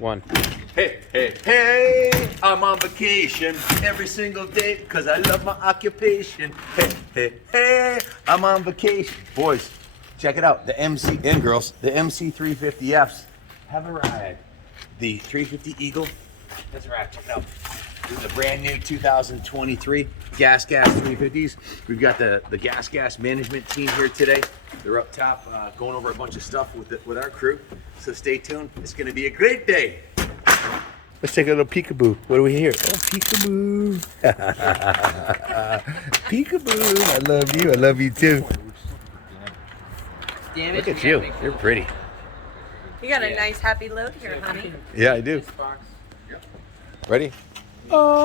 One. Hey, hey, hey, I'm on vacation every single day because I love my occupation. Hey, hey, hey, I'm on vacation. Boys, check it out. The MC, and girls, the MC350Fs have arrived. The 350 Eagle has arrived. Check it out. This is a brand new 2023 Gasgas 350s. We've got the Gasgas management team here today. They're up top going over a bunch of stuff with our crew. So stay tuned. It's going to be a great day. Let's take a little peekaboo. What do we hear? Oh, peekaboo. Peekaboo. I love you. I love you too. Damn Look it. at you. You're pretty. You got a nice happy load here, honey. Yeah, I do. Ready? Oh,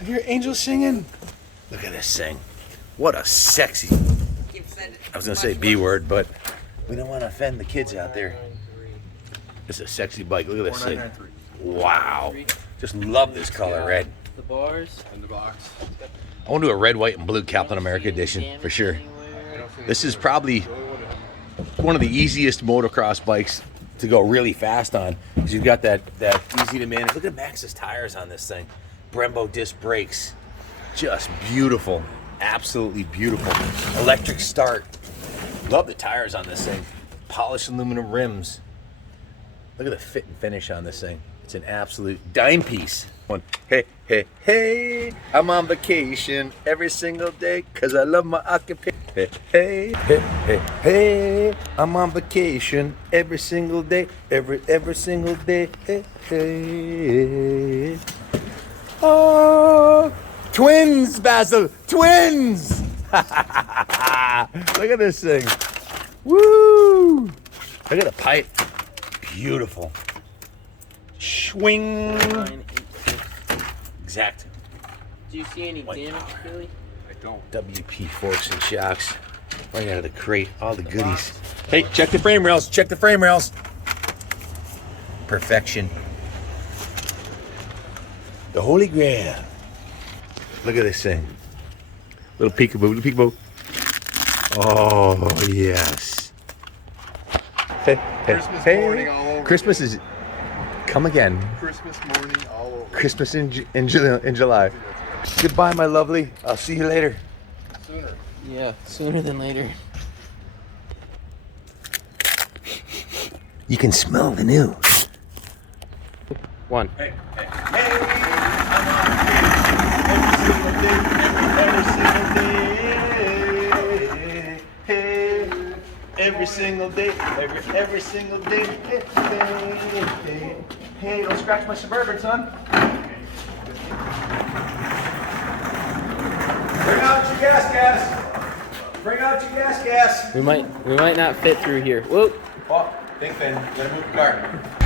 I hear angels singing. Look at this thing. What a sexy. I was going to say B word, but we don't want to offend the kids out there. It's a sexy bike. Look at this thing. Wow. Just love this color red. The bars and the box. I want to do a red, white, and blue Captain America edition for sure. This is probably one of the easiest motocross bikes to go really fast on because you've got that easy to manage. Look at Max's tires on this thing. Brembo disc brakes. Just beautiful. Absolutely beautiful. Electric start. Love the tires on this thing. Polished aluminum rims. Look at the fit and finish on this thing. It's an absolute dime piece. Hey, hey, hey, I'm on vacation every single day because I love my occupation. Hey, hey, hey, hey, hey, I'm on vacation every single day, every single day. Hey, hey. Oh, twins, Basil, twins! Look at this thing. Woo! Look at the pipe. Beautiful. Swing. 986. Exact. Do you see any damage, Billy? I don't. WP forks and shocks. Right out of the crate. All the goodies. Hey, check the frame rails. Check the frame rails. Perfection. The Holy Grail. Look at this thing. Little peekaboo. Little peekaboo. Oh, yes. Hey, hey, Christmas hey. morning all over. Christmas is... Come again. Christmas morning all over. Christmas in July. Goodbye, my lovely. I'll see you later. Sooner. Yeah, sooner than later. You can smell the new. One. Hey, hey, hey, I'm on vacation every single day, every single day. Hey, hey, don't scratch my Suburban, son. Bring out your gas. Bring out your gas. We might not fit through here. Whoa. Oh, big fan. Gotta move the car.